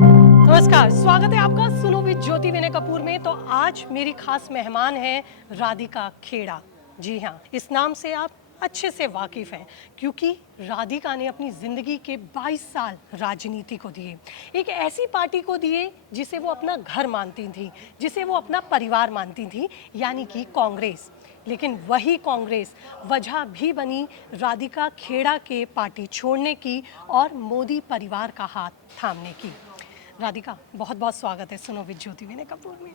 नमस्कार, स्वागत है आपका सुनो विद ज्योति विनय कपूर में। तो आज मेरी खास मेहमान है राधिका खेड़ा। जी हाँ, इस नाम से आप अच्छे से वाकिफ हैं क्योंकि राधिका ने अपनी ज़िंदगी के 22 साल राजनीति को दिए। एक ऐसी पार्टी को दिए जिसे वो अपना घर मानती थी, जिसे वो अपना परिवार मानती थी, यानी कि कांग्रेस। लेकिन वही कांग्रेस वजह भी बनी राधिका खेड़ा के पार्टी छोड़ने की और मोदी परिवार का हाथ थामने की। राधिका, बहुत बहुत स्वागत है सुनो विद ज्योति विनय कपूर में।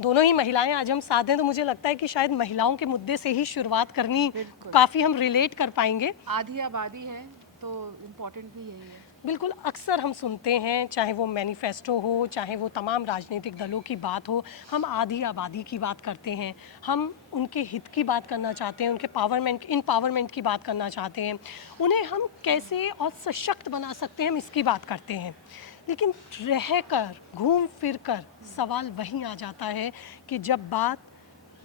दोनों ही महिलाएं आज हम साथ हैं, तो मुझे लगता है कि शायद महिलाओं के मुद्दे से ही शुरुआत करनी, काफ़ी हम रिलेट कर पाएंगे। आधी आबादी है तो इम्पोर्टेंट भी यही है। बिल्कुल, अक्सर हम सुनते हैं, चाहे वो मैनिफेस्टो हो, चाहे वो तमाम राजनीतिक दलों की बात हो, हम आधी आबादी की बात करते हैं, हम उनके हित की बात करना चाहते हैं, उनके इम्पावरमेंट की बात करना चाहते हैं, उन्हें हम कैसे और सशक्त बना सकते हैं, हम इसकी बात करते हैं। लेकिन रहकर घूम फिर कर सवाल वहीं आ जाता है कि जब बात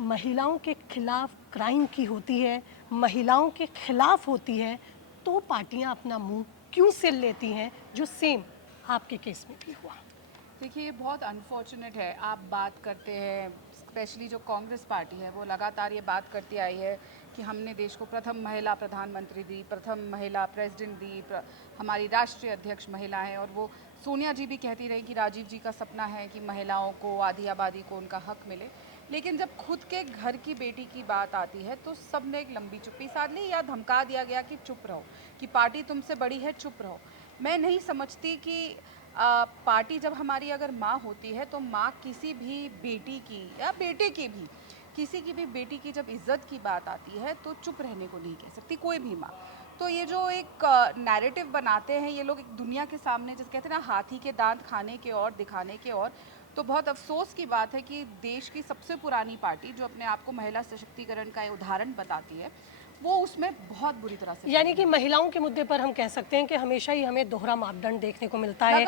महिलाओं के खिलाफ क्राइम की होती है, महिलाओं के खिलाफ होती है, तो पार्टियां अपना मुंह क्यों सिल लेती हैं, जो सेम आपके केस में भी हुआ। देखिए, ये बहुत अनफॉर्चुनेट है। आप बात करते हैं, स्पेशली जो कांग्रेस पार्टी है वो लगातार ये बात करती आई है कि हमने देश को प्रथम महिला प्रधानमंत्री दी, प्रथम महिला प्रेसिडेंट दी, हमारी राष्ट्रीय अध्यक्ष महिला है। और वो सोनिया जी भी कहती रही कि राजीव जी का सपना है कि महिलाओं को, आधी आबादी को उनका हक मिले। लेकिन जब खुद के घर की बेटी की बात आती है तो सबने एक लंबी चुप्पी साध ली या धमका दिया गया कि चुप रहो, कि पार्टी तुमसे बड़ी है, चुप रहो। मैं नहीं समझती कि पार्टी जब हमारी अगर माँ होती है तो माँ किसी भी बेटी की या बेटे की भी, किसी की भी बेटी की जब इज्जत की बात आती है तो चुप रहने को नहीं कह सकती कोई भी माँ। तो ये जो एक नैरेटिव बनाते हैं ये लोग एक दुनिया के सामने, जैसे कहते हैं ना, हाथी के दांत खाने के और दिखाने के और, तो बहुत अफसोस की बात है कि देश की सबसे पुरानी पार्टी जो अपने आप को महिला सशक्तिकरण का उदाहरण बताती है वो उसमें बहुत बुरी तरह से, यानी कि महिलाओं के मुद्दे पर हम कह सकते हैं कि हमेशा ही हमें दोहरा मापदंड देखने को मिलता है।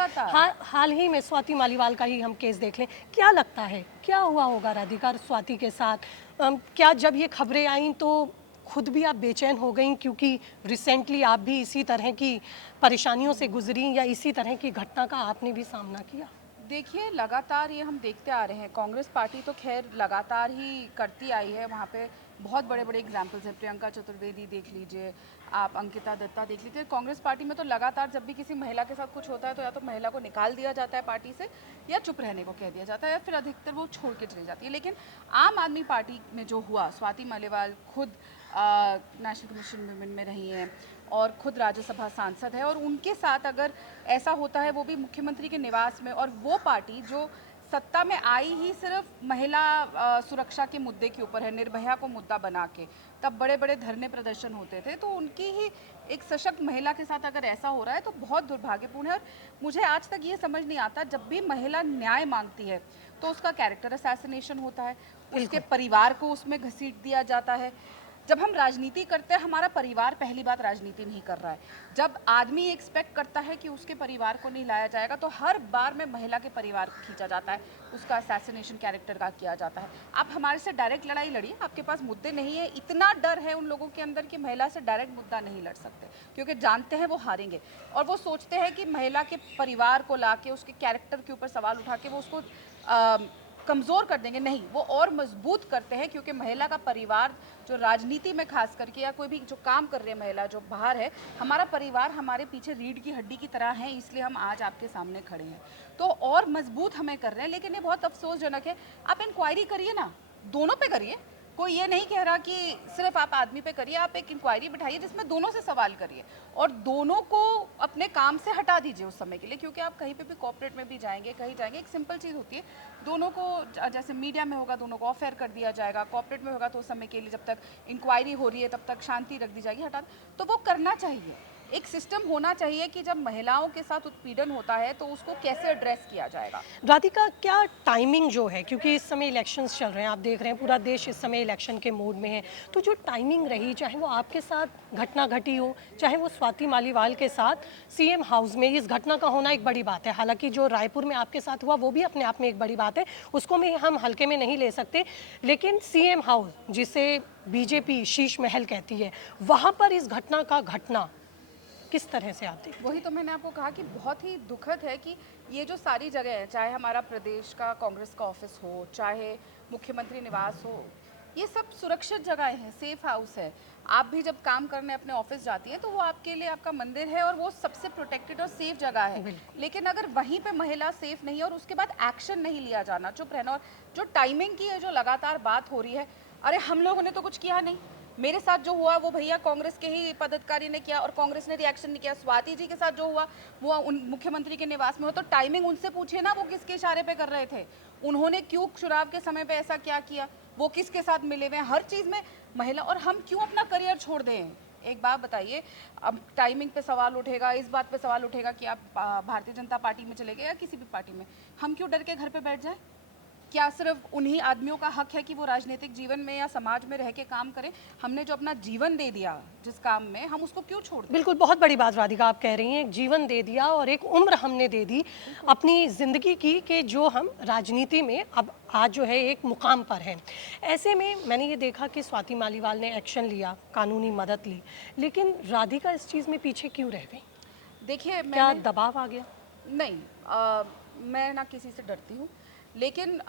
हाल ही में स्वाति मालीवाल का ही हम केस देख लें, क्या लगता है क्या हुआ होगा राधिका स्वाति के साथ? क्या जब ये खबरें आईं तो खुद भी आप बेचैन हो गई, क्योंकि रिसेंटली आप भी इसी तरह की परेशानियों से गुजरी या इसी तरह की घटना का आपने भी सामना किया? देखिए, लगातार ये हम देखते आ रहे हैं। कांग्रेस पार्टी तो खैर लगातार ही करती आई है, वहाँ पे बहुत बड़े बड़े एग्जाम्पल्स हैं। प्रियंका चतुर्वेदी देख लीजिए, आप अंकिता दत्ता देख लीजिए। कांग्रेस पार्टी में तो लगातार जब भी किसी महिला के साथ कुछ होता है तो या तो महिला को निकाल दिया जाता है पार्टी से, या चुप रहने को कह दिया जाता है, या फिर अधिकतर वो छोड़ के चली जाती है। लेकिन आम आदमी पार्टी में जो हुआ, स्वाति मालीवाल खुद नेशनल कमीशन वुमेन में रही हैं और खुद राज्यसभा सांसद है, और उनके साथ अगर ऐसा होता है वो भी मुख्यमंत्री के निवास में, और वो पार्टी जो सत्ता में आई ही सिर्फ महिला सुरक्षा के मुद्दे के ऊपर है, निर्भया को मुद्दा बना के, तब बड़े बड़े धरने प्रदर्शन होते थे, तो उनकी ही एक सशक्त महिला के साथ अगर ऐसा हो रहा है तो बहुत दुर्भाग्यपूर्ण है। और मुझे आज तक ये समझ नहीं आता, जब भी महिला न्याय मांगती है तो उसका कैरेक्टर असैसिनेशन होता है, उसके परिवार को उसमें घसीट दिया जाता है। जब हम राजनीति करते हैं, हमारा परिवार पहली बात राजनीति नहीं कर रहा है। जब आदमी एक्सपेक्ट करता है कि उसके परिवार को नहीं लाया जाएगा तो हर बार में महिला के परिवार को खींचा जाता है, उसका असैसिनेशन कैरेक्टर का किया जाता है। आप हमारे से डायरेक्ट लड़ाई लड़िए, आपके पास मुद्दे नहीं है। इतना डर है उन लोगों के अंदर कि महिला से डायरेक्ट मुद्दा नहीं लड़ सकते, क्योंकि जानते हैं वो हारेंगे। और वो सोचते हैं कि महिला के परिवार को ला के, उसके कैरेक्टर के ऊपर सवाल उठा के वो उसको कमज़ोर कर देंगे। नहीं, वो और मजबूत करते हैं, क्योंकि महिला का परिवार जो राजनीति में खास करके, या कोई भी जो काम कर रही है महिला जो बाहर है, हमारा परिवार हमारे पीछे रीढ़ की हड्डी की तरह है, इसलिए हम आज आपके सामने खड़े हैं। तो और मजबूत हमें कर रहे हैं। लेकिन ये बहुत अफसोसजनक है। आप इंक्वायरी करिए ना, दोनों पे करिए। कोई ये नहीं कह रहा कि सिर्फ आप आदमी पे करिए, आप एक इंक्वायरी बिठाइए जिसमें दोनों से सवाल करिए और दोनों को अपने काम से हटा दीजिए उस समय के लिए। क्योंकि आप कहीं पे भी कॉर्पोरेट में भी जाएंगे, कहीं जाएंगे, एक सिंपल चीज़ होती है, दोनों को, जैसे मीडिया में होगा दोनों को ऑफ एयर कर दिया जाएगा, कॉर्पोरेट में होगा तो उस समय के लिए जब तक इंक्वायरी हो रही है तब तक शांति रख दी जाएगी, हटा। तो वो करना चाहिए। एक सिस्टम होना चाहिए कि जब महिलाओं के साथ उत्पीड़न होता है तो उसको कैसे एड्रेस किया जाएगा। राधिका, क्या टाइमिंग जो है, क्योंकि इस समय इलेक्शंस चल रहे हैं, आप देख रहे हैं पूरा देश इस समय इलेक्शन के मूड में है, तो जो टाइमिंग रही, चाहे वो आपके साथ घटना घटी हो, चाहे वो स्वाति मालीवाल के साथ सीएम हाउस में, इस घटना का होना एक बड़ी बात है। हालांकि जो रायपुर में आपके साथ हुआ वो भी अपने आप में एक बड़ी बात है, उसको में हम हल्के में नहीं ले सकते। लेकिन सीएम हाउस, जिसे बीजेपी शीश महल कहती है, वहाँ पर इस घटना का घटना किस तरह से आप देखते वही तो मैंने आपको कहा कि बहुत ही दुखद है कि ये जो सारी जगह है, चाहे हमारा प्रदेश का कांग्रेस का ऑफिस हो, चाहे मुख्यमंत्री निवास हो, ये सब सुरक्षित जगह हैं, सेफ हाउस है। आप भी जब काम करने अपने ऑफिस जाती हैं तो वो आपके लिए आपका मंदिर है और वो सबसे प्रोटेक्टेड और सेफ जगह है। लेकिन अगर वहीं पे महिला सेफ नहीं है और उसके बाद एक्शन नहीं लिया जाना, चुप रहना, और जो टाइमिंग की है, जो लगातार बात हो रही है, अरे हम लोगों ने तो कुछ किया नहीं। मेरे साथ जो हुआ वो भैया कांग्रेस के ही पदाधिकारी ने किया और कांग्रेस ने रिएक्शन नहीं किया। स्वाति जी के साथ जो हुआ वो उन मुख्यमंत्री के निवास में हो, तो टाइमिंग उनसे पूछिए ना, वो किसके इशारे पे कर रहे थे, उन्होंने क्यों चुनाव के समय पे ऐसा क्या किया, वो किसके साथ मिले हुए हैं, हर चीज़ में महिला, और हम क्यों अपना करियर छोड़ दें। एक बात बताइए, अब टाइमिंग पे सवाल उठेगा, इस बात पे सवाल उठेगा कि आप भारतीय जनता पार्टी में चले गए या किसी भी पार्टी में, हम क्यों डर के घर पे बैठ जाएं? क्या सिर्फ उन्हीं आदमियों का हक है कि वो राजनीतिक जीवन में या समाज में रह के काम करें? हमने जो अपना जीवन दे दिया जिस काम में, हम उसको क्यों छोड़ दें? बिल्कुल, बहुत बड़ी बात राधिका आप कह रही हैं, एक जीवन दे दिया और एक उम्र हमने दे दी अपनी ज़िंदगी की, कि जो हम राजनीति में अब आज जो है एक मुकाम पर हैं। ऐसे में मैंने ये देखा कि स्वाति मालीवाल ने एक्शन लिया, कानूनी मदद ली, लेकिन राधिका इस चीज़ में पीछे क्यों रह गई? देखिए, क्या दबाव आ गया? नहीं, मैं ना किसी से डरती हूँ, लेकिन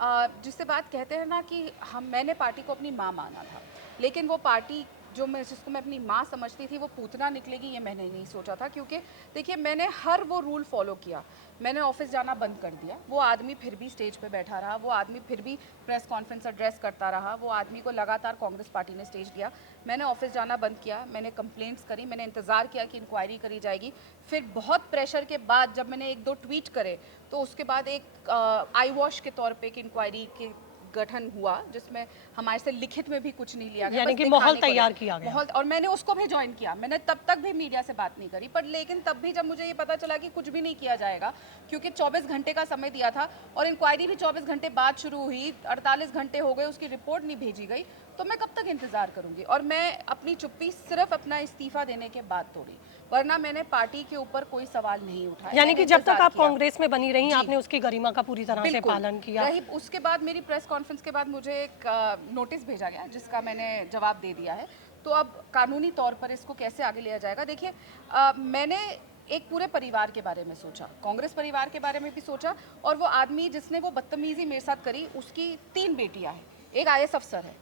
जिससे बात कहते हैं ना कि मैंने पार्टी को अपनी माँ माना था, लेकिन वो पार्टी जिसको मैं अपनी माँ समझती थी वो पूतना निकलेगी, ये मैंने नहीं सोचा था। क्योंकि देखिए, मैंने हर वो रूल फॉलो किया। मैंने ऑफिस जाना बंद कर दिया, वो आदमी फिर भी स्टेज पे बैठा रहा, वो आदमी फिर भी प्रेस कॉन्फ्रेंस एड्रेस करता रहा, वो आदमी को लगातार कांग्रेस पार्टी ने स्टेज दिया। मैंने ऑफिस जाना बंद किया, मैंने कंप्लेंट्स करी, मैंने इंतज़ार किया कि इंक्वायरी करी जाएगी। फिर बहुत प्रेशर के बाद जब मैंने 1-2 ट्वीट करे, तो उसके बाद एक आई वॉश के तौर पे एक इंक्वायरी के गठन हुआ, जिसमें हमारे से लिखित में भी कुछ नहीं लिया गया, यानी बस कि दिखाने माहौल को तैयार ले- किया गया। माहौल, और मैंने उसको भी ज्वाइन किया। मैंने तब तक भी मीडिया से बात नहीं करी, पर लेकिन तब भी जब मुझे ये पता चला कि कुछ भी नहीं किया जाएगा, क्योंकि 24 घंटे का समय दिया था और इंक्वायरी भी 24 घंटे बाद शुरू हुई, 48 घंटे हो गए, उसकी रिपोर्ट नहीं भेजी गई, तो मैं कब तक इंतजार करूंगी। और मैं अपनी चुप्पी सिर्फ अपना इस्तीफा देने के बाद तोड़ी, वरना मैंने पार्टी के ऊपर कोई सवाल नहीं उठाया। यानी कि मैंने जब तक इंतजार आप किया। कांग्रेस में बनी रही, जी। आपने उसकी गरिमा का पूरी तरह से बिल्कुल। पालन किया। रही, उसके बाद मेरी प्रेस कॉन्फ्रेंस के बाद मुझे एक नोटिस भेजा गया, जिसका मैंने जवाब दे दिया है। तो अब कानूनी तौर पर इसको कैसे आगे लिया जाएगा, देखिए, मैंने एक पूरे परिवार के बारे में सोचा, कांग्रेस परिवार के बारे में भी सोचा, और वो आदमी जिसने वो बदतमीजी मेरे साथ करी, उसकी 3 बेटियां हैं, एक IAS अफसर है,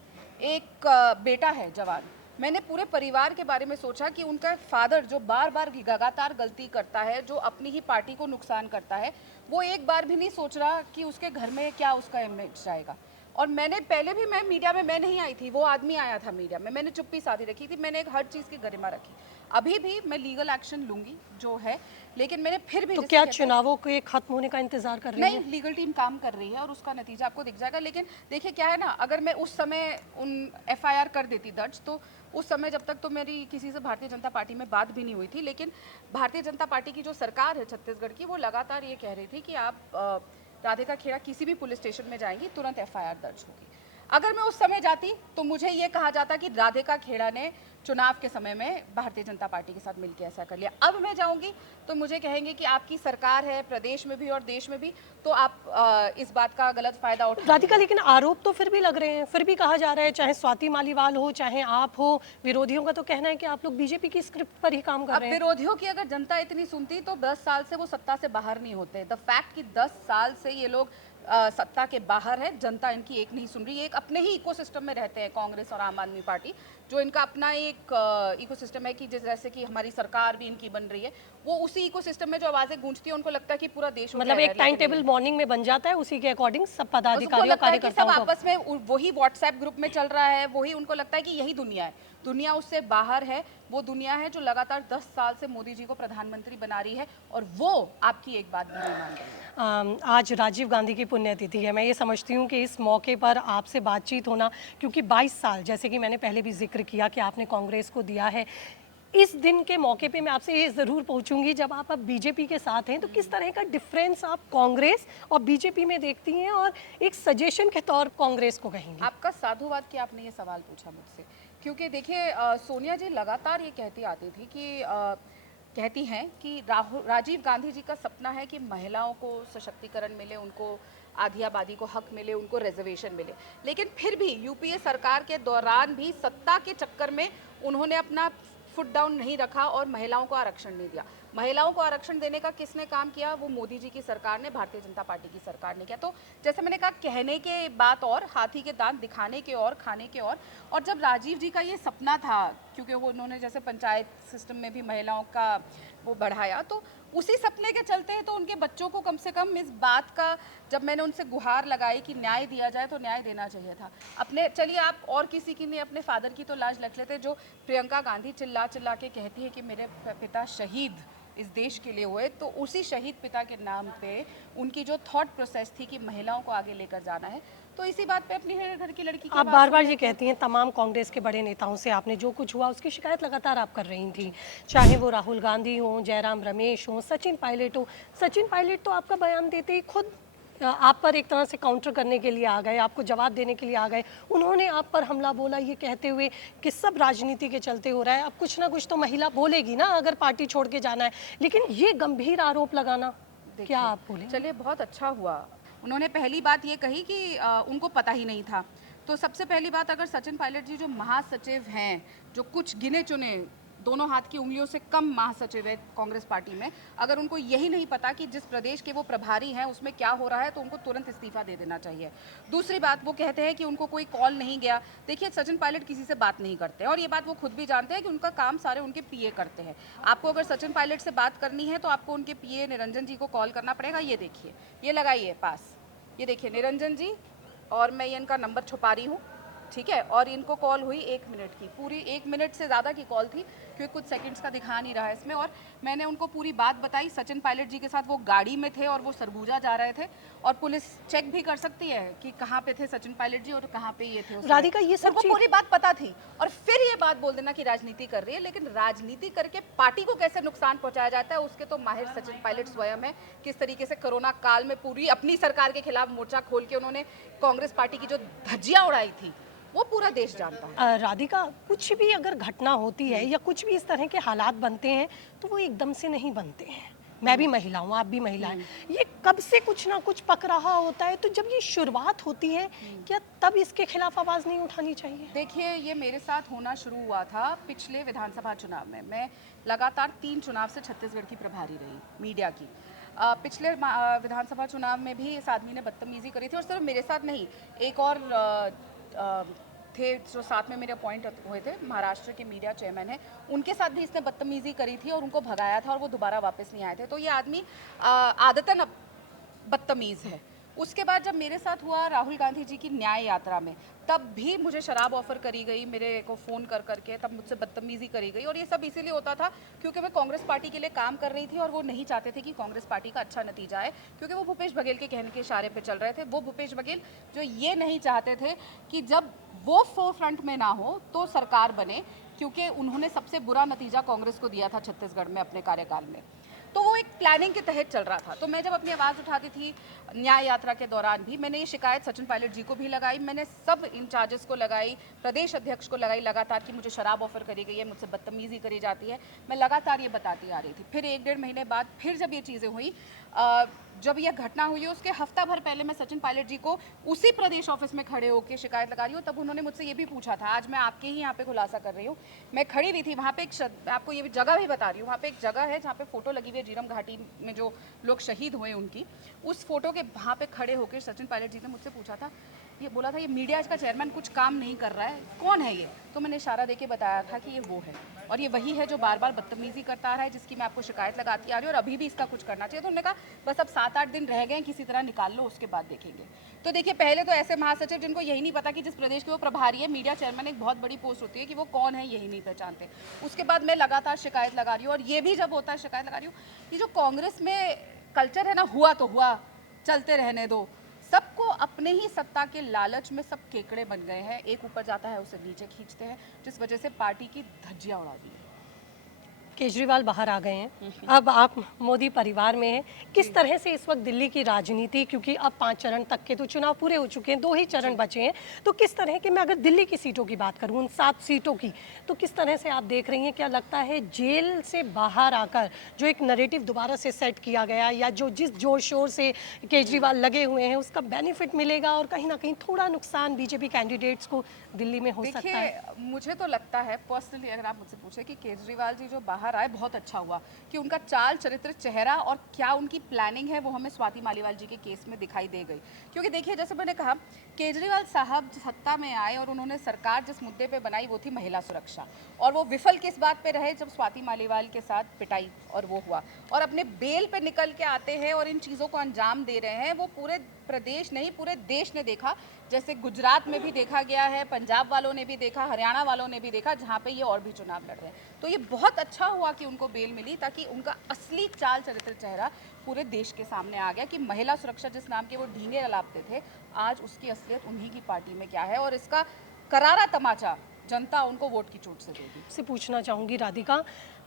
एक बेटा है जवान। मैंने पूरे परिवार के बारे में सोचा कि उनका फादर जो बार बार लगातार गलती करता है, जो अपनी ही पार्टी को नुकसान करता है, वो एक बार भी नहीं सोच रहा कि उसके घर में क्या उसका इमेज जाएगा। और मैंने पहले भी, मैं मीडिया में मैं नहीं आई थी, वो आदमी आया था मीडिया में, मैंने चुप्पी साधी रखी थी, मैंने एक हर चीज़ की गरिमा रखी। अभी भी मैं लीगल एक्शन लूंगी जो है, लेकिन मैंने फिर भी तो क्या चुनावों के खत्म होने का इंतजार कर रही नहीं, है? लीगल टीम काम कर रही है और उसका नतीजा आपको दिख जाएगा। लेकिन देखिए क्या है ना, अगर मैं उस समय उन FIR कर देती दर्ज, तो उस समय जब तक तो मेरी किसी से भारतीय जनता पार्टी में बात भी नहीं हुई थी। लेकिन भारतीय जनता पार्टी की जो सरकार है छत्तीसगढ़ की, वो लगातार ये कह रही थी कि आप राधिका खेड़ा किसी भी पुलिस स्टेशन में जाएंगी, तुरंत FIR दर्ज होगी। अगर मैं उस समय जाती तो मुझे ये कहा जाता कि राधिका खेड़ा ने चुनाव के समय में भारतीय जनता पार्टी के साथ मिलकर ऐसा कर लिया। अब मैं जाऊंगी तो मुझे कहेंगे कि आपकी सरकार है प्रदेश में भी और देश में भी, तो आप इस बात का गलत फायदा उठा। राधिका, लेकिन आरोप तो फिर भी लग रहे हैं, फिर भी कहा जा रहा है, चाहे स्वाति मालीवाल हो, चाहे आप हो, विरोधियों का तो कहना है कि आप लोग बीजेपी की स्क्रिप्ट पर ही काम कर अब रहे हैं। विरोधियों की अगर जनता इतनी सुनती तो 10 साल से वो सत्ता से बाहर नहीं होते। द फैक्ट कि 10 साल से ये लोग सत्ता के बाहर है, जनता इनकी एक नहीं सुन रही है। एक अपने ही इकोसिस्टम में रहते हैं कांग्रेस और आम आदमी पार्टी, जो इनका अपना एक इकोसिस्टम है कि जैसे कि हमारी सरकार भी इनकी बन रही है, वो उसी इकोसिस्टम में जो आवाजें गूंजती है उनको लगता है कि पूरा देश मतलब एक टाइम टेबल मॉर्निंग में बन जाता है, उसी के अकॉर्डिंग सब पदाधिकारियों सब कार्यकर्ताओं को। आपस में वही व्हाट्सएप ग्रुप में चल रहा है, वही उनको लगता है कि यही दुनिया है। दुनिया उससे बाहर है, वो दुनिया है जो लगातार 10 साल से मोदी जी को प्रधानमंत्री बना रही है, और वो आपकी एक बात भी नहीं मान रही है। आज राजीव गांधी की पुण्यतिथि है। मैं ये समझती हूँ कि इस मौके पर आपसे बातचीत होना, क्योंकि 22 साल, जैसे कि मैंने पहले भी जिक्र किया कि आपने कांग्रेस को दिया है, इस दिन के मौके पे मैं आपसे ये ज़रूर पूछूंगी, जब आप अब बीजेपी के साथ हैं, तो किस तरह का डिफरेंस आप कांग्रेस और बीजेपी में देखती हैं, और एक सजेशन के तौर कांग्रेस को कहेंगी? आपका साधुवाद कि आपने ये सवाल पूछा मुझसे, क्योंकि देखिए, सोनिया जी लगातार ये कहती आती थी कि कहती हैं कि राजीव गांधी जी का सपना है कि महिलाओं को सशक्तिकरण मिले, उनको आधी आबादी को हक मिले, उनको रिजर्वेशन मिले। लेकिन फिर भी UPA सरकार के दौरान भी सत्ता के चक्कर में उन्होंने अपना फुट डाउन नहीं रखा और महिलाओं को आरक्षण नहीं दिया। महिलाओं को आरक्षण देने का किसने काम किया? वो मोदी जी की सरकार ने, भारतीय जनता पार्टी की सरकार ने किया। तो जैसे मैंने कहा, कहने के बात और, हाथी के दांत दिखाने के और, खाने के और जब राजीव जी का ये सपना था, क्योंकि वो उन्होंने जैसे पंचायत सिस्टम में भी महिलाओं का वो बढ़ाया, तो उसी सपने के चलते तो उनके बच्चों को कम से कम इस बात का, जब मैंने उनसे गुहार लगाई कि न्याय दिया जाए, तो न्याय देना चाहिए था। अपने, चलिए आप और किसी की नहीं, अपने फादर की तो लाज रख लेते, जो प्रियंका गांधी चिल्ला चिल्ला के कहती है कि मेरे पिता शहीद इस देश के लिए हुए, तो उसी शहीद पिता के नाम पे उनकी जो थॉट प्रोसेस थी कि महिलाओं को आगे लेकर जाना है, तो इसी बात पे अपनी घर की लड़की की आप बार बार ये कहती हैं, तमाम कांग्रेस के बड़े नेताओं से आपने जो कुछ हुआ उसकी शिकायत लगातार आप कर रही थी, चाहे वो राहुल गांधी हो, जयराम रमेश हो, सचिन पायलट हो। सचिन पायलट तो आपका बयान देते ही खुद आप पर एक तरह से काउंटर करने के लिए आ गए, आपको जवाब देने के लिए आ गए। उन्होंने आप पर हमला बोला, ये कहते हुए कि सब राजनीति के चलते हो रहा है। अब कुछ ना कुछ तो महिला बोलेगी ना अगर पार्टी छोड़ के जाना है, लेकिन ये गंभीर आरोप लगाना, क्या आप बोले? चलिए, बहुत अच्छा हुआ। उन्होंने पहली बात ये कही कि उनको पता ही नहीं था। तो सबसे पहली बात, अगर सचिन पायलट जी जो महासचिव हैं, जो कुछ गिने चुने, दोनों हाथ की उंगलियों से कम महासचिव है कांग्रेस पार्टी में, अगर उनको यही नहीं पता कि जिस प्रदेश के वो प्रभारी हैं उसमें क्या हो रहा है, तो उनको तुरंत इस्तीफा दे देना चाहिए। दूसरी बात, वो कहते हैं कि उनको कोई कॉल नहीं गया। देखिए, सचिन पायलट किसी से बात नहीं करते हैं और ये बात वो खुद भी जानते हैं कि उनका काम सारे उनके पीए करते हैं। आपको अगर सचिन पायलट से बात करनी है तो आपको उनके पीए निरंजन जी को कॉल करना पड़ेगा। ये देखिए, ये लगाइए पास, ये देखिए निरंजन जी, और मैं ये इनका नंबर छुपा रही हूँ, ठीक है। और इनको कॉल हुई 1 मिनट की, पूरी 1 मिनट से ज़्यादा की कॉल थी, क्योंकि कुछ सेकंड्स का दिखा नहीं रहा है इसमें। और मैंने उनको पूरी बात बताई। सचिन पायलट जी के साथ वो गाड़ी में थे और वो सरगुजा जा रहे थे, और पुलिस चेक भी कर सकती है कि कहाँ पे थे सचिन पायलट जी और कहाँ पे ये थे उस राधिका, ये सब उनको पूरी बात पता थी। और फिर ये बात बोल देना कि राजनीति कर रही है, लेकिन राजनीति करके पार्टी को कैसे नुकसान पहुंचाया जाता है उसके तो माहिर सचिन पायलट स्वयं है। किस तरीके से कोरोना काल में पूरी अपनी सरकार के खिलाफ मोर्चा खोल के उन्होंने कांग्रेस पार्टी की जो धज्जियां उड़ाई थी, वो पूरा देश जानता है। राधिका, कुछ भी अगर घटना होती है या कुछ भी इस तरह के हालात बनते हैं तो वो एकदम से नहीं बनते हैं। मैं भी महिला हूँ, आप भी महिला हैं। ये कब से कुछ ना कुछ पक रहा होता है, तो जब ये शुरुआत होती है, क्या तब इसके खिलाफ आवाज़ नहीं उठानी चाहिए? देखिए, ये मेरे साथ होना शुरू हुआ था पिछले विधानसभा चुनाव में। मैं लगातार 3 चुनाव से छत्तीसगढ़ की प्रभारी रही मीडिया की। पिछले विधानसभा चुनाव में भी इस आदमी ने बदतमीजी करी थी, और सिर्फ मेरे साथ नहीं, एक और थे जो साथ में मेरे अपॉइंट हुए थे, महाराष्ट्र के मीडिया चेयरमैन हैं, उनके साथ भी इसने बदतमीजी करी थी और उनको भगाया था और वो दोबारा वापस नहीं आए थे। तो ये आदमी आदतन बदतमीज है। उसके बाद जब मेरे साथ हुआ राहुल गांधी जी की न्याय यात्रा में, तब भी मुझे शराब ऑफर करी गई, मेरे को फ़ोन कर करके, तब मुझसे बदतमीज़ी करी गई। और ये सब इसीलिए होता था क्योंकि मैं कांग्रेस पार्टी के लिए काम कर रही थी और वो नहीं चाहते थे कि कांग्रेस पार्टी का अच्छा नतीजा आए, क्योंकि वो भूपेश बघेल के कहने के इशारे पे चल रहे थे। वो भूपेश बघेल जो ये नहीं चाहते थे कि जब वो फोर फ्रंट में ना हो तो सरकार बने, क्योंकि उन्होंने सबसे बुरा नतीजा कांग्रेस को दिया था छत्तीसगढ़ में अपने कार्यकाल में। तो वो एक प्लानिंग के तहत चल रहा था। तो मैं जब अपनी आवाज़ उठाती थी न्याय यात्रा के दौरान भी, मैंने ये शिकायत सचिन पायलट जी को भी लगाई, मैंने सब इंचार्जेस को लगाई, प्रदेश अध्यक्ष को लगाई लगातार कि मुझे शराब ऑफर करी गई है, मुझसे बदतमीजी करी जाती है। मैं लगातार ये बताती आ रही थी। फिर 1-1.5 महीने बाद फिर जब ये चीज़ें हुई, जब यह घटना हुई है उसके हफ्ता भर पहले मैं सचिन पायलट जी को उसी प्रदेश ऑफिस में खड़े होकर शिकायत लगा रही हूँ। तब उन्होंने मुझसे ये भी पूछा था, आज मैं आपके ही यहाँ पे खुलासा कर रही हूँ, मैं खड़ी हुई थी वहाँ पे, आपको ये जगह भी बता रही हूँ, वहाँ पे एक जगह है जहाँ पे फोटो लगी हुई है झीरम घाटी में जो लोग शहीद हुए उनकी, उस फोटो के वहाँ पे खड़े होकर सचिन पायलट जी ने मुझसे पूछा था, ये बोला था ये मीडिया का चेयरमैन कुछ काम नहीं कर रहा है, कौन है ये? तो मैंने इशारा देके बताया था कि ये वो है, और ये वही है जो बार बार बदतमीजी करता आ रहा है, जिसकी मैं आपको शिकायत लगाती आ रही हूँ, और अभी भी इसका कुछ करना चाहिए। तो उन्होंने कहा बस अब 7-8 दिन रह गए, किसी तरह निकाल लो, उसके बाद देखेंगे। तो देखिए, पहले तो ऐसे महासचिव जिनको यही नहीं पता कि जिस प्रदेश के वो प्रभारी है, मीडिया चेयरमैन एक बहुत बड़ी पोस्ट होती है कि वो कौन है यही नहीं पहचानते। उसके बाद मैं लगातार शिकायत लगा रही हूँ, और ये भी जब होता है शिकायत लगा रही हूँ, ये जो कांग्रेस में कल्चर है ना, हुआ तो हुआ, चलते रहने दो, सबको अपने ही सत्ता के लालच में सब केकड़े बन गए हैं, एक ऊपर जाता है उसे नीचे खींचते हैं, जिस वजह से पार्टी की धज्जियां उड़ा दी है। केजरीवाल बाहर आ गए हैं, अब आप मोदी परिवार में हैं। किस तरह से इस वक्त दिल्ली की राजनीति, क्योंकि अब 5 चरण तक के तो चुनाव पूरे हो चुके हैं, 2 ही चरण बचे हैं, तो किस तरह के, मैं अगर दिल्ली की सीटों की बात करूं, उन 7 सीटों की, तो किस तरह से आप देख रही हैं? क्या लगता है जेल से बाहर आकर जो एक नैरेटिव दोबारा से सेट किया गया, या जो जिस जोर शोर से केजरीवाल लगे हुए हैं, उसका बेनिफिट मिलेगा और कहीं ना कहीं थोड़ा नुकसान बीजेपी कैंडिडेट्स को दिल्ली में हो सकता है? देखिए, मुझे तो लगता है पर्सनली, अगर आप मुझसे पूछे कि केजरीवाल जी जो बाहर आए बहुत अच्छा हुआ कि उनका चाल चरित्र, चेहरा और क्या उनकी प्लानिंग है वो हमें स्वाति मालीवाल जी के केस में दिखाई दे गई। क्योंकि देखिए, जैसे मैंने कहा, केजरीवाल साहब सत्ता में आए और उन्होंने सरकार जिस मुद्दे पे बनाई वो थी महिला सुरक्षा, और वो विफल किस बात पे रहे? जब स्वाति मालीवाल के साथ पिटाई और वो हुआ, और अपने बेल पे निकल के आते हैं और इन चीज़ों को अंजाम दे रहे हैं। वो पूरे प्रदेश नहीं, पूरे देश ने देखा। जैसे गुजरात में भी देखा गया है, पंजाब वालों ने भी देखा, हरियाणा वालों ने भी देखा, जहाँ पे ये और भी चुनाव लड़ रहे हैं। तो ये बहुत अच्छा हुआ कि उनको बेल मिली, ताकि उनका असली चाल चरित्र, चेहरा पूरे देश के सामने आ गया कि महिला सुरक्षा जिस नाम के वो ढींगे रलापते थे, आज उसकी असलियत उन्हीं की पार्टी में क्या है, और इसका करारा तमाचा जनता उनको वोट की चोट से देगी। से पूछना चाहूँगी राधिका,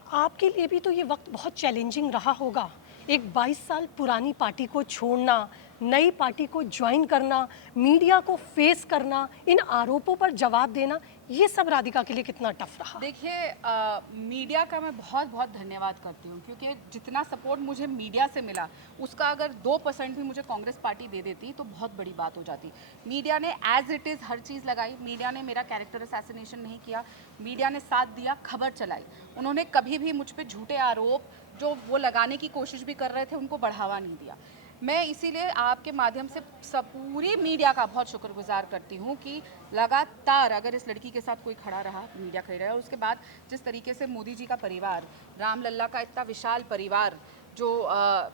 आपके लिए भी तो ये वक्त बहुत चैलेंजिंग रहा होगा। एक 22 साल पुरानी पार्टी को छोड़ना, नई पार्टी को ज्वाइन करना, मीडिया को फेस करना, इन आरोपों पर जवाब देना, ये सब राधिका के लिए कितना टफ रहा? देखिए, मीडिया का मैं बहुत बहुत धन्यवाद करती हूँ, क्योंकि जितना सपोर्ट मुझे मीडिया से मिला, उसका अगर 2% भी मुझे कांग्रेस पार्टी दे देती तो बहुत बड़ी बात हो जाती। मीडिया ने एज इट इज़ हर चीज़ लगाई, मीडिया ने मेरा कैरेक्टर असैसिनेशन नहीं किया, मीडिया ने साथ दिया, खबर चलाई। उन्होंने कभी भी मुझ पर झूठे आरोप जो वो लगाने की कोशिश भी कर रहे थे, उनको बढ़ावा नहीं दिया। मैं इसीलिए आपके माध्यम से सब पूरी मीडिया का बहुत शुक्रगुजार करती हूँ कि लगातार अगर इस लड़की के साथ कोई खड़ा रहा, मीडिया खड़ी रहा, और उसके बाद जिस तरीके से मोदी जी का परिवार, रामलल्ला का इतना विशाल परिवार जो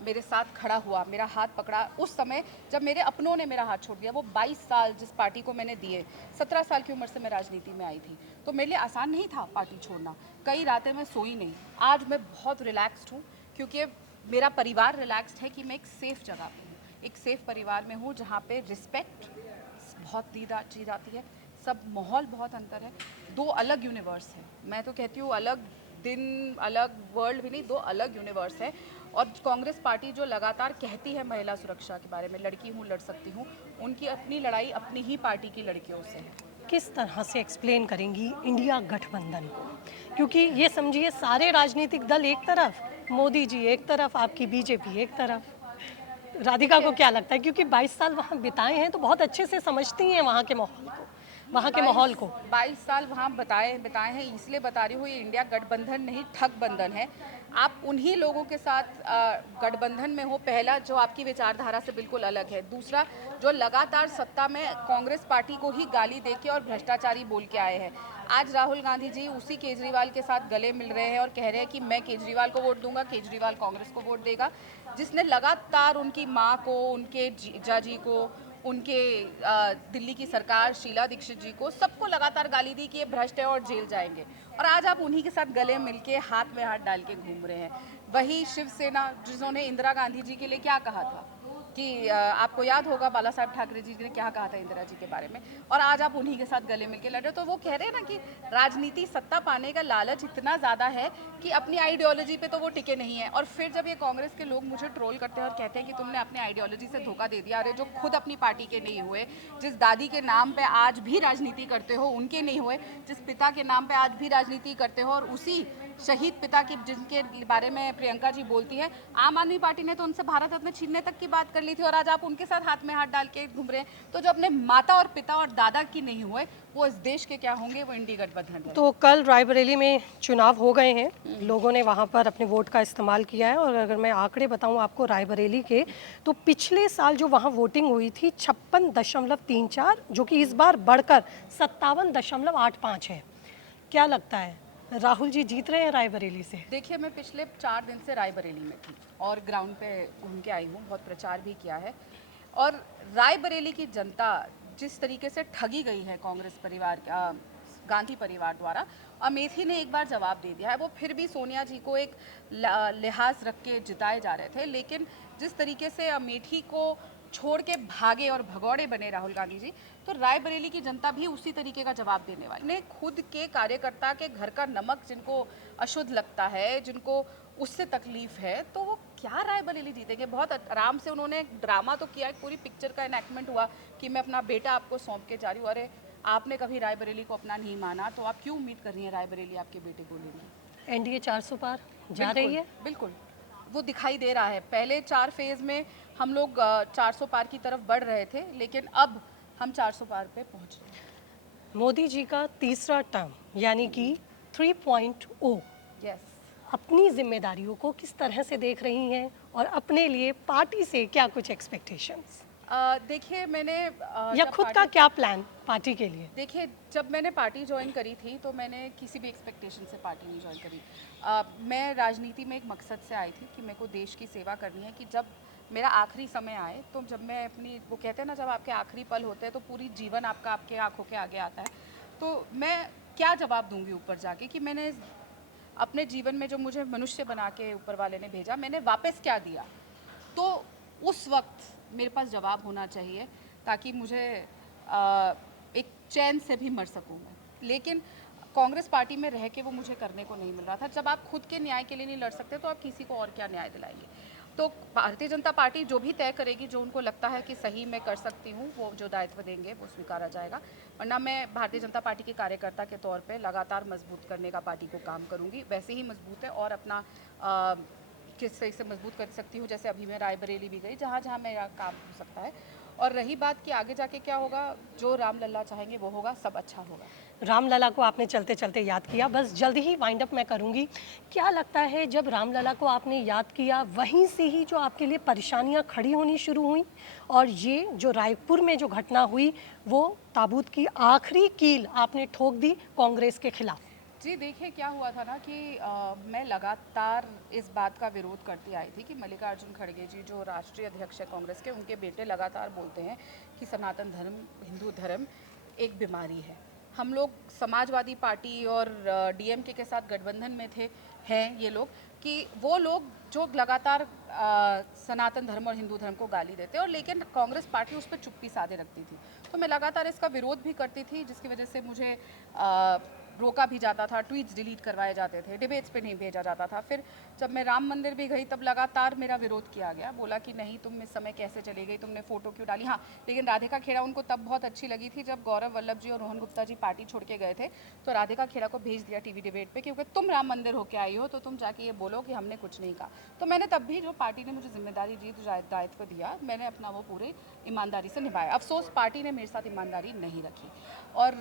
मेरे साथ खड़ा हुआ, मेरा हाथ पकड़ा उस समय जब मेरे अपनों ने मेरा हाथ छोड़ दिया। वो 22 साल जिस पार्टी को मैंने दिए, 17 साल की उम्र से मैं राजनीति में आई थी, तो मेरे लिए आसान नहीं था पार्टी छोड़ना। कई रातें मैं सोई नहीं। आज मैं बहुत रिलैक्स्ड हूँ, क्योंकि मेरा परिवार रिलैक्स्ड है कि मैं एक सेफ़ जगह पे हूँ, एक सेफ़ परिवार में हूँ, जहाँ पे रिस्पेक्ट बहुत दी जाती है, सब माहौल बहुत अंतर है, 2 अलग यूनिवर्स है। मैं तो कहती हूँ अलग दिन, अलग वर्ल्ड भी नहीं, 2 अलग यूनिवर्स है। और कांग्रेस पार्टी जो लगातार कहती है महिला सुरक्षा के बारे में, लड़की हूँ, लड़ सकती हूँ, उनकी अपनी लड़ाई अपनी ही पार्टी की लड़कियों से है। किस तरह से एक्सप्लेन करेंगी इंडिया गठबंधन को? क्योंकि ये समझिए सारे राजनीतिक दल एक तरफ, मोदी जी एक तरफ, आपकी बीजेपी एक तरफ। राधिका को क्या लगता है? क्योंकि 22 साल वहाँ बिताए हैं, तो बहुत अच्छे से समझती हैं वहाँ के माहौल को, वहाँ के माहौल को। 22 साल वहाँ बताए हैं, इसलिए बता रही हूँ, ये इंडिया गठबंधन नहीं, ठग बंधन है। आप उन्हीं लोगों के साथ गठबंधन में हो, पहला जो आपकी विचारधारा से बिल्कुल अलग है, दूसरा जो लगातार सत्ता में कांग्रेस पार्टी को ही गाली देके और भ्रष्टाचारी बोल के आए हैं। आज राहुल गांधी जी उसी केजरीवाल के साथ गले मिल रहे हैं और कह रहे हैं कि मैं केजरीवाल को वोट दूंगा, केजरीवाल कांग्रेस को वोट देगा, जिसने लगातार उनकी माँ को, उनके जीजा जी को, उनके दिल्ली की सरकार शीला दीक्षित जी को, सबको लगातार गाली दी कि ये भ्रष्ट है और जेल जाएंगे। और आज आप उन्हीं के साथ गले मिलके हाथ में हाथ डाल के घूम रहे हैं। वही शिवसेना जिन्होंने इंदिरा गांधी जी के लिए क्या कहा था कि आपको याद होगा बाला साहब ठाकरे जी ने क्या कहा था इंदिरा जी के बारे में, और आज आप उन्हीं के साथ गले मिलके लड़ रहे हो। तो वो कह रहे हैं ना कि राजनीति, सत्ता पाने का लालच इतना ज़्यादा है कि अपनी आइडियोलॉजी पे तो वो टिके नहीं है। और फिर जब ये कांग्रेस के लोग मुझे ट्रोल करते हैं और कहते हैं कि तुमने अपनी आइडियोलॉजी से धोखा दे दिया, अरे जो खुद अपनी पार्टी के नहीं हुए, जिस दादी के नाम पे आज भी राजनीति करते हो उनके नहीं हुए, जिस पिता के नाम पे आज भी राजनीति करते हो, और उसी शहीद पिता की जिनके बारे में प्रियंका जी बोलती है, आम आदमी पार्टी ने तो उनसे भारत रत्न छीनने तक की बात कर ली थी, और आज आप उनके साथ हाथ में हाथ डाल के घूम रहे हैं। तो जो अपने माता और पिता और दादा की नहीं हुए, वो इस देश के क्या होंगे? वो इंडी गठबंधन है। तो कल रायबरेली में चुनाव हो गए हैं, लोगों ने वहाँ पर अपने वोट का इस्तेमाल किया है, और अगर मैं आंकड़े बताऊँ आपको रायबरेली के, तो पिछले साल जो वहाँ वोटिंग हुई थी 56.34, जो कि इस बार बढ़कर 57.85 है। क्या लगता है राहुल जी जीत रहे हैं रायबरेली से? देखिए, मैं पिछले 4 दिन से रायबरेली में थी और ग्राउंड पे घूम के आई हूँ, बहुत प्रचार भी किया है। और रायबरेली की जनता जिस तरीके से ठगी गई है कांग्रेस परिवार, गांधी परिवार द्वारा, अमेठी ने एक बार जवाब दे दिया है। वो फिर भी सोनिया जी को एक लिहाज रख के जिताए जा रहे थे, लेकिन जिस तरीके से अमेठी को छोड़ के भागे और भगौड़े बने राहुल गांधी जी, तो रायबरेली की जनता भी उसी तरीके का जवाब देने वाली ने। खुद के कार्यकर्ता के घर का नमक जिनको अशुद्ध लगता है, जिनको उससे तकलीफ है, तो वो क्या रायबरेली जीतेंगे। बहुत आराम से उन्होंने ड्रामा तो किया, एक पूरी पिक्चर का एनैक्टमेंट हुआ कि मैं अपना बेटा आपको सौंप के जा रही हूँ। अरे आपने कभी रायबरेली को अपना नहीं माना, तो आप क्यों उम्मीद कर रही हैं रायबरेली आपके बेटे को लेंगे। एनडीए 400 पार जा रही है। बिल्कुल वो दिखाई दे रहा है। पहले 4 फेज में हम लोग 400 पार की तरफ बढ़ रहे थे, लेकिन अब हम 400 पार पे पहुंच रहे हैं। मोदी जी का तीसरा टर्म यानी कि 3.0, यस, अपनी जिम्मेदारियों को किस तरह से देख रही हैं और अपने लिए पार्टी से क्या कुछ एक्सपेक्टेशंस, देखिए मैंने या खुद का क्या प्लान पार्टी के लिए। देखिए जब मैंने पार्टी ज्वाइन करी थी तो मैंने किसी भी एक्सपेक्टेशन से पार्टी नहीं ज्वाइन करी। मैं राजनीति में एक मकसद से आई थी कि मेरे को देश की सेवा करनी है, कि जब मेरा आखिरी समय आए, तो जब मैं अपनी, वो कहते हैं ना, जब आपके आखिरी पल होते हैं तो पूरी जीवन आपका आपके आंखों के आगे आता है, तो मैं क्या जवाब दूंगी ऊपर जाके कि मैंने अपने जीवन में जो मुझे मनुष्य बना के ऊपर वाले ने भेजा, मैंने वापस क्या दिया। तो उस वक्त मेरे पास जवाब होना चाहिए ताकि मुझे एक चैन से भी मर सकूं मैं। लेकिन कांग्रेस पार्टी में रह के वो मुझे करने को नहीं मिल रहा था। जब आप खुद के न्याय के लिए नहीं लड़ सकते तो आप किसी को और क्या न्याय दिलाएंगे। तो भारतीय जनता पार्टी जो भी तय करेगी, जो उनको लगता है कि सही मैं कर सकती हूँ, वो जो दायित्व देंगे वो स्वीकारा जाएगा। वरना मैं भारतीय जनता पार्टी के कार्यकर्ता के तौर पे लगातार मजबूत करने का पार्टी को काम करूँगी। वैसे ही मजबूत है और अपना किस तरह से मजबूत कर सकती हूँ, जैसे अभी मैं रायबरेली भी गई, जहाँ जहाँ मेरा काम हो सकता है। और रही बात कि आगे जाके क्या होगा, जो राम लल्ला चाहेंगे वो होगा, सब अच्छा होगा। रामलला को आपने चलते चलते याद किया, बस जल्दी ही वाइंड अप मैं करूंगी। क्या लगता है जब रामलला को आपने याद किया, वहीं से ही जो आपके लिए परेशानियां खड़ी होनी शुरू हुई, और ये जो रायपुर में जो घटना हुई वो ताबूत की आखिरी कील आपने ठोक दी कांग्रेस के खिलाफ। जी देखिए क्या हुआ था ना कि मैं लगातार इस बात का विरोध करती आई थी कि मल्लिकार्जुन खड़गे जी जो राष्ट्रीय अध्यक्ष है कांग्रेस के, उनके बेटे लगातार बोलते हैं कि सनातन धर्म, हिंदू धर्म एक बीमारी है। हम लोग समाजवादी पार्टी और डीएमके के साथ गठबंधन में थे, हैं ये लोग, कि वो लोग जो लगातार सनातन धर्म और हिंदू धर्म को गाली देते, और लेकिन कांग्रेस पार्टी उस पर चुप्पी साधे रखती थी। तो मैं लगातार इसका विरोध भी करती थी, जिसकी वजह से मुझे रोका भी जाता था, ट्वीट्स डिलीट करवाए जाते थे, डिबेट्स पे नहीं भेजा जाता था। फिर जब मैं राम मंदिर भी गई तब लगातार मेरा विरोध किया गया, बोला कि नहीं तुम इस समय कैसे चली गई, तुमने फ़ोटो क्यों डाली। हाँ, लेकिन राधिका खेड़ा उनको तब बहुत अच्छी लगी थी जब गौरव वल्लभ जी और रोहन गुप्ता जी पार्टी छोड़ के गए थे, तो राधिका खेड़ा को भेज दिया टीवी डिबेट पे, क्योंकि तुम राम मंदिर होके आई हो तो तुम जाके ये बोलो कि हमने कुछ नहीं कहा। तो मैंने तब भी, जो पार्टी ने मुझे जिम्मेदारी दी, दायित्व दिया, मैंने अपना वो पूरे ईमानदारी से निभाया। अफसोस पार्टी ने मेरे साथ ईमानदारी नहीं रखी। और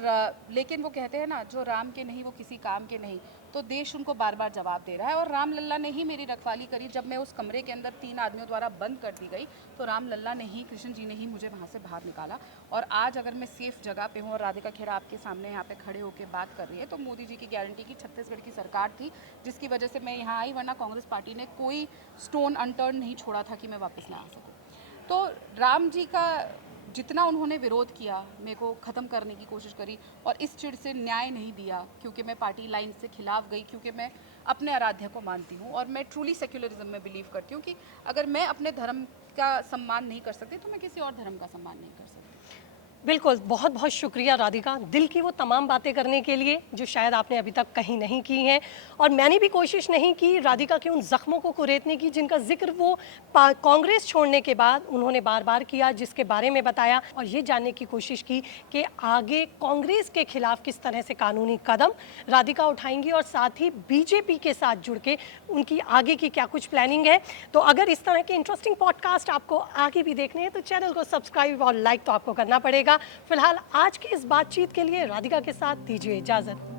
लेकिन वो कहते हैं ना, जो राम के नहीं वो किसी काम के नहीं, तो देश उनको बार बार जवाब दे रहा है। और राम लल्ला ने ही मेरी रखवाली करी। जब मैं उस कमरे के अंदर 3 आदमियों द्वारा बंद कर दी गई, तो राम लल्ला ने ही, कृष्ण जी ने ही मुझे वहाँ से बाहर निकाला। और आज अगर मैं सेफ जगह पे हूँ और राधिका खेड़ा आपके सामने यहाँ पे खड़े होकर बात कर रही है, तो मोदी जी की गारंटी की छत्तीसगढ़ की सरकार थी जिसकी वजह से मैं यहाँ आई, वरना कांग्रेस पार्टी ने कोई स्टोन अनटर्न नहीं छोड़ा था कि मैं वापस ना आ सकूँ। तो राम जी का जितना उन्होंने विरोध किया, मेरे को ख़त्म करने की कोशिश करी, और इस चिड़ से न्याय नहीं दिया, क्योंकि मैं पार्टी लाइन से खिलाफ गई, क्योंकि मैं अपने आराध्य को मानती हूँ और मैं ट्रूली सेक्युलरिज्म में बिलीव करती हूँ कि अगर मैं अपने धर्म का सम्मान नहीं कर सकती तो मैं किसी और धर्म का सम्मान नहीं कर सकती। बिल्कुल, बहुत बहुत शुक्रिया राधिका, दिल की वो तमाम बातें करने के लिए जो शायद आपने अभी तक कहीं नहीं की हैं। और मैंने भी कोशिश नहीं की राधिका के उन ज़ख्मों को कुरेदने की जिनका जिक्र वो कांग्रेस छोड़ने के बाद उन्होंने बार बार किया, जिसके बारे में बताया, और ये जानने की कोशिश की कि आगे कांग्रेस के खिलाफ किस तरह से कानूनी कदम राधिका उठाएंगी, और साथ ही बीजेपी के साथ जुड़ के उनकी आगे की क्या कुछ प्लानिंग है। तो अगर इस तरह के इंटरेस्टिंग पॉडकास्ट आपको आगे भी देखने हैं तो चैनल को सब्सक्राइब और लाइक तो आपको करना पड़ेगा। फिलहाल आज की इस बातचीत के लिए राधिका के साथ दीजिए इजाजत।